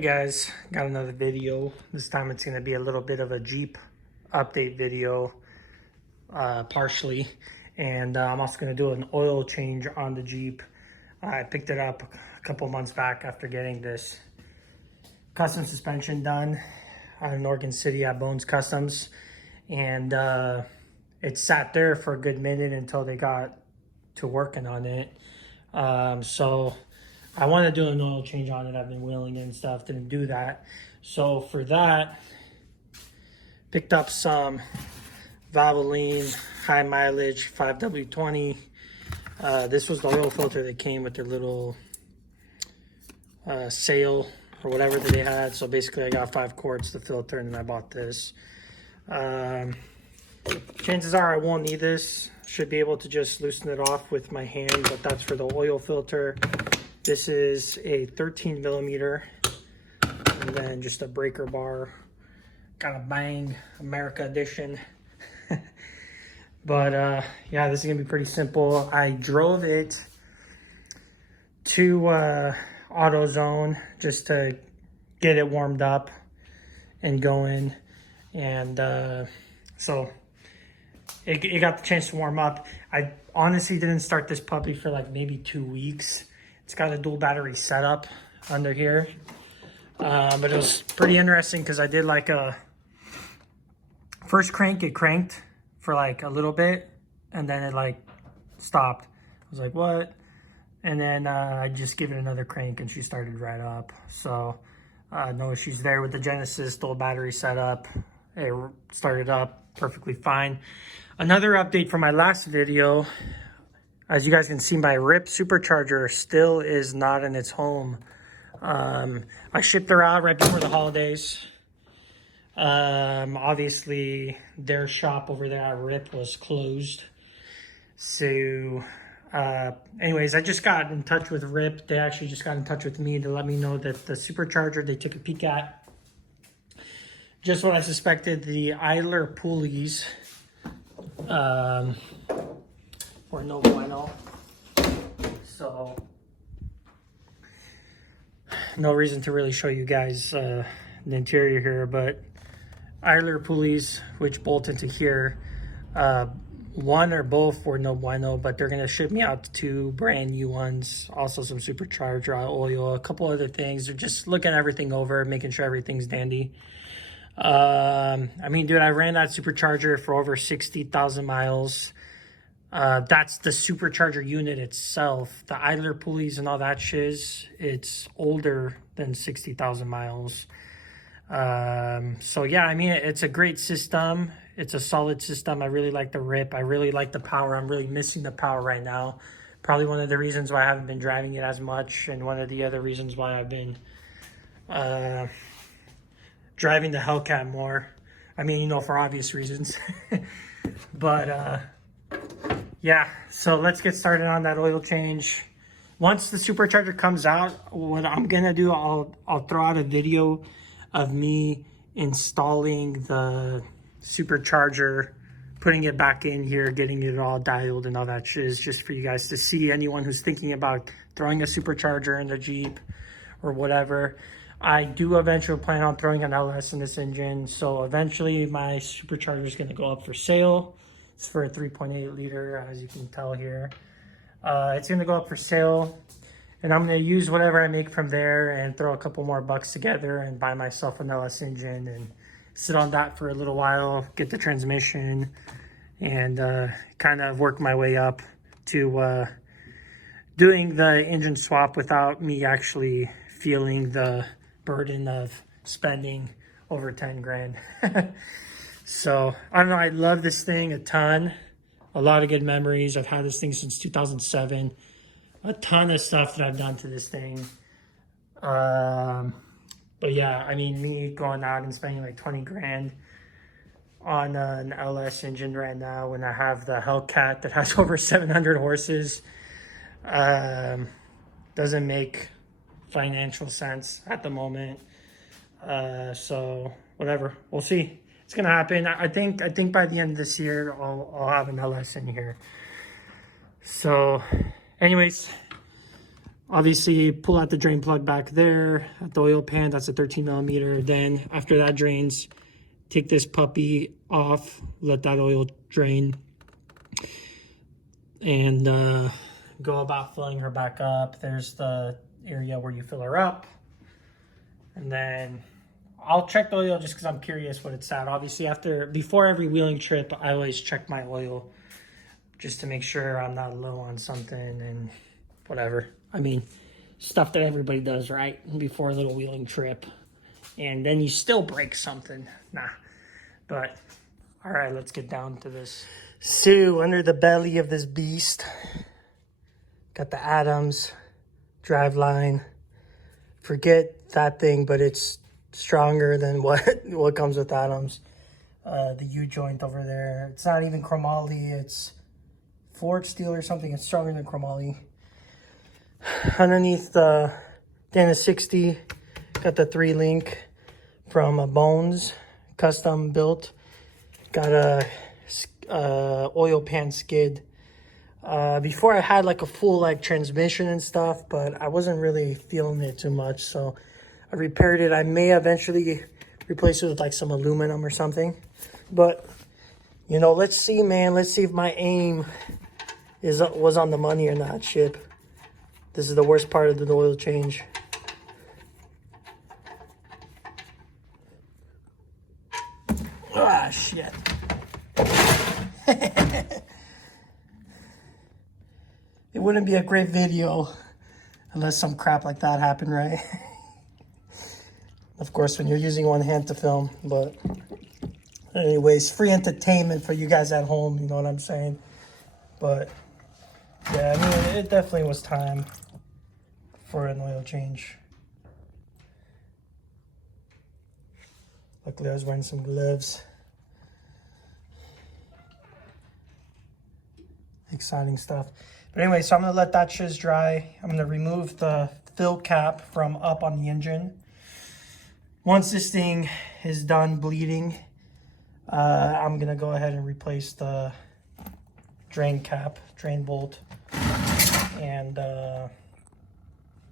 Guys, got another video. This time it's going to be a little bit of a Jeep update video, partially. And I'm also going to do an oil change on the Jeep. I picked it up a couple months back after getting this custom suspension done out in Oregon City at Bones Customs. And it sat there for a good minute until they got to working on it. So I want to do an oil change on it. I've been wheeling and stuff, didn't do that. So for that, picked up some Valvoline high mileage 5W20. This was the oil filter that came with their little sale or whatever that they had. So basically I got 5 quarts to filter and I bought this. Chances are I won't need this. Should be able to just loosen it off with my hand, but that's for the oil filter. This is a 13 millimeter, and then just a breaker bar. Got a Bang America edition. But yeah, this is gonna be pretty simple. I drove it to AutoZone just to get it warmed up and going, and so it got the chance to warm up. I honestly didn't start this puppy for like maybe 2 weeks. It's got a dual battery setup under here. But it was pretty interesting because I did like a first crank, it cranked for like a little bit and then it like stopped. I was like, what? And then I just give it another crank and she started right up. So no issues there with the Genesis dual battery setup. It started up perfectly fine. Another update from my last video. As you guys can see, my RIP supercharger still is not in its home. I shipped her out right before the holidays. Obviously, their shop over there at RIP was closed. So, anyways, I just got in touch with RIP. They actually just got in touch with me to let me know that the supercharger they took a peek at, just what I suspected, the idler pulleys or no bueno. So no reason to really show you guys the interior here, but idler pulleys which bolt into here, one or both were no bueno, but they're going to ship me out 2 brand new ones, also some supercharger oil, a couple other things. They're just looking everything over, making sure everything's dandy. I mean, dude, I ran that supercharger for over 60,000 miles. That's the supercharger unit itself. The idler pulleys and all that shiz, it's older than 60,000 miles. So yeah, I mean, it's a great system. It's a solid system. I really like the RIP. I really like the power. I'm really missing the power right now. Probably one of the reasons why I haven't been driving it as much, and one of the other reasons why I've been driving the Hellcat more. I mean, you know, for obvious reasons. But yeah, so let's get started on that oil change. Once the supercharger comes out, what I'm gonna do, I'll throw out a video of me installing the supercharger, putting it back in here, getting it all dialed and all that shit, just for you guys to see. Anyone who's thinking about throwing a supercharger in the Jeep or whatever. I do eventually plan on throwing an LS in this engine, so eventually my supercharger is going to go up for sale. It's for a 3.8 liter, as you can tell here. It's going to go up for sale, and I'm going to use whatever I make from there and throw a couple more bucks together and buy myself an LS engine and sit on that for a little while, get the transmission, and kind of work my way up to doing the engine swap without me actually feeling the burden of spending over 10 grand. So I don't know, I love this thing a ton. A lot of good memories. I've had this thing since 2007. A ton of stuff that I've done to this thing. But yeah, I mean, me going out and spending like 20 grand on an LS engine right now when I have the Hellcat that has over 700 horses doesn't make financial sense at the moment. So whatever, we'll see. It's gonna happen. I think by the end of this year I'll have an LS in here. So anyways, Obviously, pull out the drain plug back there at the oil pan. That's a 13 millimeter. Then after that drains, take this puppy off, let that oil drain, and go about filling her back up. There's the area where you fill her up. And then I'll check the oil just because I'm curious what it's at. Obviously, before every wheeling trip, I always check my oil just to make sure I'm not low on something and whatever. I mean, stuff that everybody does, right? Before a little wheeling trip. And then you still break something. Nah. But, all right, let's get down to this. So, under the belly of this beast, got the Adams driveline. Forget that thing, but it's stronger than what comes with Adams. The U-joint over there. It's not even chromoly. It's forged steel or something. It's stronger than chromoly. Underneath the Dana 60, got the 3-link from Bones, custom built. Got a oil pan skid. Before I had like a full like transmission and stuff, but I wasn't really feeling it too much, so I repaired it. I may eventually replace it with like some aluminum or something, but you know, let's see, man. Let's see if my aim was on the money or not. Ship. This is the worst part of the oil change. Ah, shit. It wouldn't be a great video unless some crap like that happened, right? Of course, when you're using one hand to film, but anyways, free entertainment for you guys at home, you know what I'm saying? But yeah, I mean, it definitely was time for an oil change. Luckily, I was wearing some gloves. Exciting stuff. But anyway, so I'm going to let that shiz dry. I'm going to remove the fill cap from up on the engine. Once this thing is done bleeding, I'm going to go ahead and replace the drain cap, drain bolt. And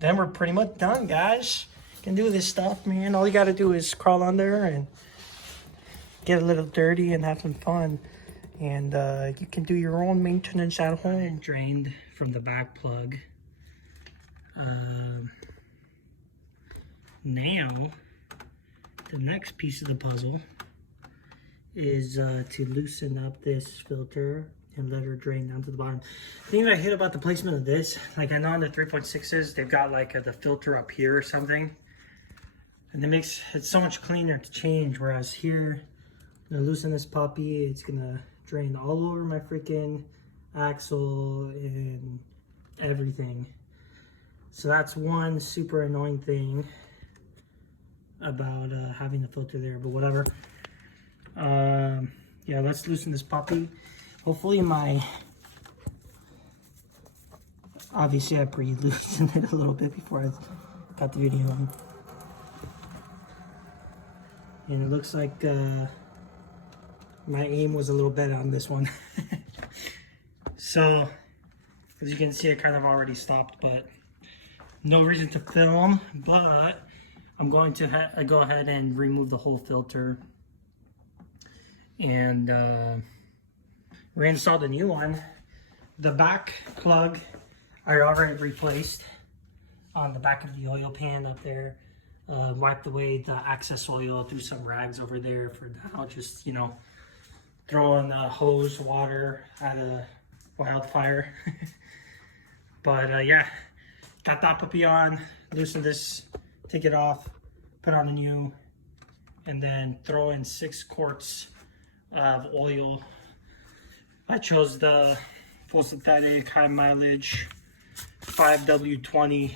then we're pretty much done, guys. Can do this stuff, man. All you got to do is crawl under and get a little dirty and have some fun. And you can do your own maintenance at home. Drained from the back plug. Now, the next piece of the puzzle is to loosen up this filter and let her drain down to the bottom. The thing that I hate about the placement of this, like I know on the 3.6s, they've got like the filter up here or something. And it makes it so much cleaner to change, whereas here, I'm gonna loosen this puppy, it's gonna drain all over my freaking axle and everything. So that's one super annoying thing about having the filter there, but whatever. Yeah, let's loosen this puppy. Hopefully obviously I pre-loosened it a little bit before I got the video on. And it looks like my aim was a little better on this one. So, as you can see, I kind of already stopped, but no reason to film. But I'm going to go ahead and remove the whole filter and reinstall the new one. The back plug I already replaced on the back of the oil pan up there. Wiped away the excess oil, threw some rags over there for now, just, you know, throwing hose water at a wildfire. But yeah, got that puppy on, loosen this, take it off, put on the new, and then throw in 6 quarts of oil. I chose the full synthetic, high mileage 5W20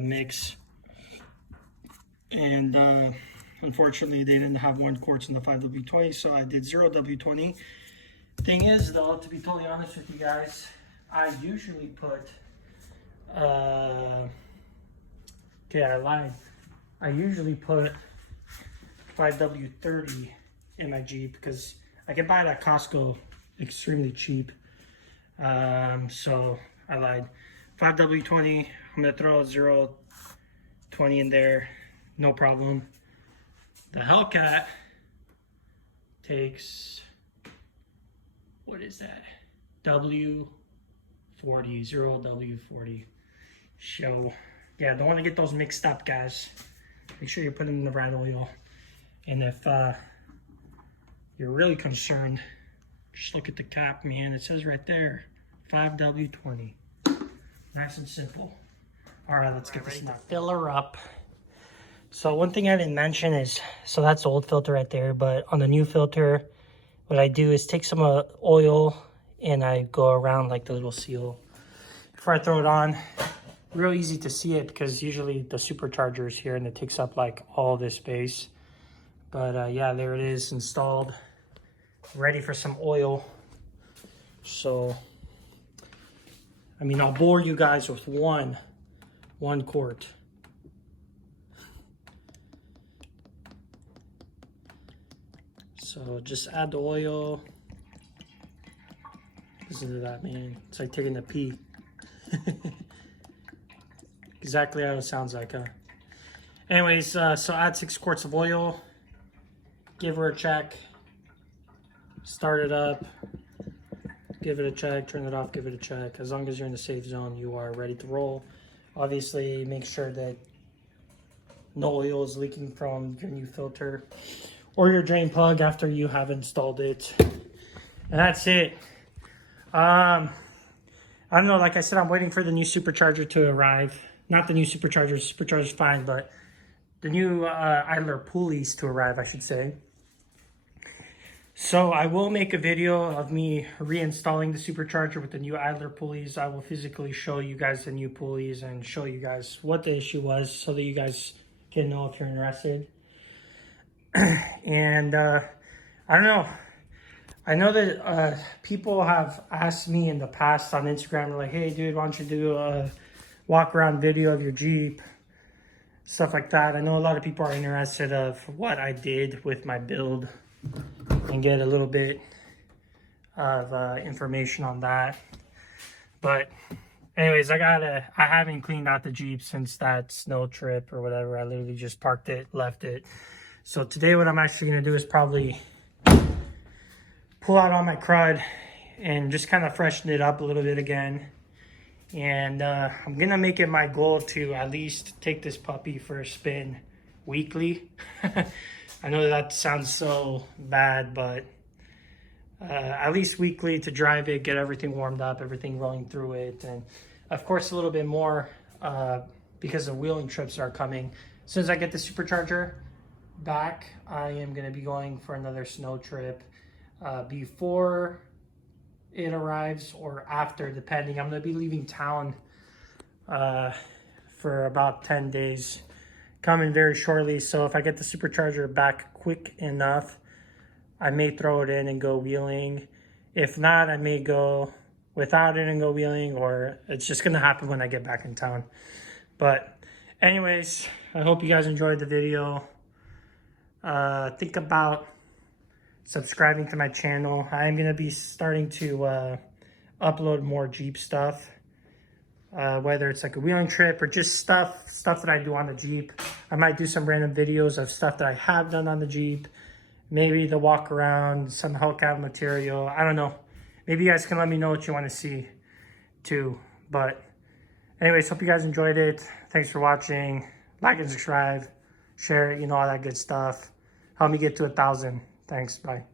mix. And unfortunately, they didn't have 1 quarts in the 5W20, so I did 0W20. Thing is, though, to be totally honest with you guys, I usually put, okay, I lied. I usually put 5W30 in my Jeep because I can buy it at Costco extremely cheap. So I lied. 5W20. I'm gonna throw a 020 in there, no problem. The Hellcat takes, what is that? W40, 0W40. So yeah, don't want to get those mixed up, guys. Make sure you put them in the right oil. And if you're really concerned, just look at the cap, man. It says right there, 5W20. Nice and simple. All right, let's get this now. Fill her up. So one thing I didn't mention is, so that's the old filter right there, but on the new filter, what I do is take some oil and I go around like the little seal before I throw it on. Real easy to see it because usually the supercharger is here and it takes up like all this space. But yeah, there it is installed, ready for some oil. So, I mean, I'll bore you guys with one quart. So just add the oil. Listen to that, man. It's like taking a pee. Exactly how it sounds like, huh? Anyways, so add 6 quarts of oil. Give her a check. Start it up. Give it a check. Turn it off. Give it a check. As long as you're in the safe zone, you are ready to roll. Obviously, make sure that no oil is leaking from your new filter or your drain plug after you have installed it. And that's it. I don't know, like I said, I'm waiting for the new supercharger to arrive. Not the new supercharger, supercharger's fine, but the new idler pulleys to arrive, I should say. So I will make a video of me reinstalling the supercharger with the new idler pulleys. I will physically show you guys the new pulleys and show you guys what the issue was so that you guys can know if you're interested. And I don't know. I know that people have asked me in the past on Instagram, like, hey, dude, why don't you do a walk around video of your Jeep? Stuff like that. I know a lot of people are interested of what I did with my build and get a little bit of information on that. But anyways, I haven't cleaned out the Jeep since that snow trip or whatever. I literally just parked it, left it. So today what I'm actually going to do is probably pull out all my crud and just kind of freshen it up a little bit again. And I'm going to make it my goal to at least take this puppy for a spin weekly. I know that sounds so bad, but at least weekly to drive it, get everything warmed up, everything rolling through it. And of course, a little bit more because the wheeling trips are coming. As soon as I get the supercharger back, I am going to be going for another snow trip. Before it arrives or after, depending. I'm going to be leaving town for about 10 days, coming very shortly. So if I get the supercharger back quick enough, I may throw it in and go wheeling. If not, I may go without it and go wheeling, or it's just going to happen when I get back in town. But anyways, I hope you guys enjoyed the video. Think about subscribing to my channel. I am going to be starting to upload more Jeep stuff, whether it's like a wheeling trip or just stuff that I do on the Jeep. I might do some random videos of stuff that I have done on the Jeep, maybe the walk around, some Hellcat material. I don't know. Maybe you guys can let me know what you want to see too. But anyways, hope you guys enjoyed it. Thanks for watching. Like and subscribe, share it, you know, all that good stuff. Help me get to 1,000. Thanks. Bye.